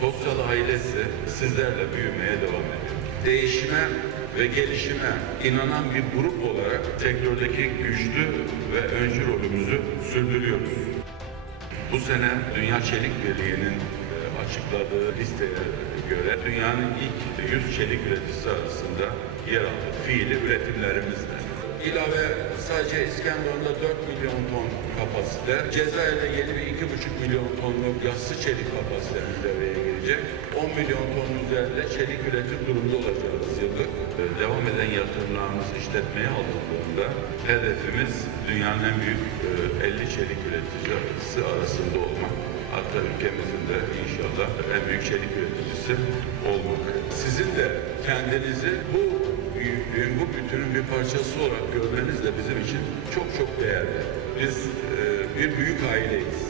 Tosyalı ailesi sizlerle büyümeye devam ediyor. Değişime ve gelişime inanan bir grup olarak sektördeki güçlü ve öncü rolümüzü sürdürüyoruz. Bu sene Dünya Çelik Birliği'nin e, açıkladığı listeye göre dünyanın ilk 100 çelik üreticisi arasında yer aldık. Fiili üretimlerimizle. İlave sadece İskenderun'da 4 milyon ton kapasite, Cezayir'de yeni bir 2,5 milyon tonluk yassı çelik kapasitemiz devreye girecek. 10 milyon ton üzerinde çelik üretim durumunda olacağız yıllık. E, Devam eden yatırımlarımız işletmeye alındığında hedefimiz dünyanın en büyük e, 50 çelik üreticisi arasında olmak. Hatta ülkemizin de inşallah en büyük çelik üreticisi olmak. Sizin de kendinizi bu büyüklüğün, bu bütünün bir parçası olarak görmeniz de bizim için çok çok değerli. Biz e, bir büyük aileyiz.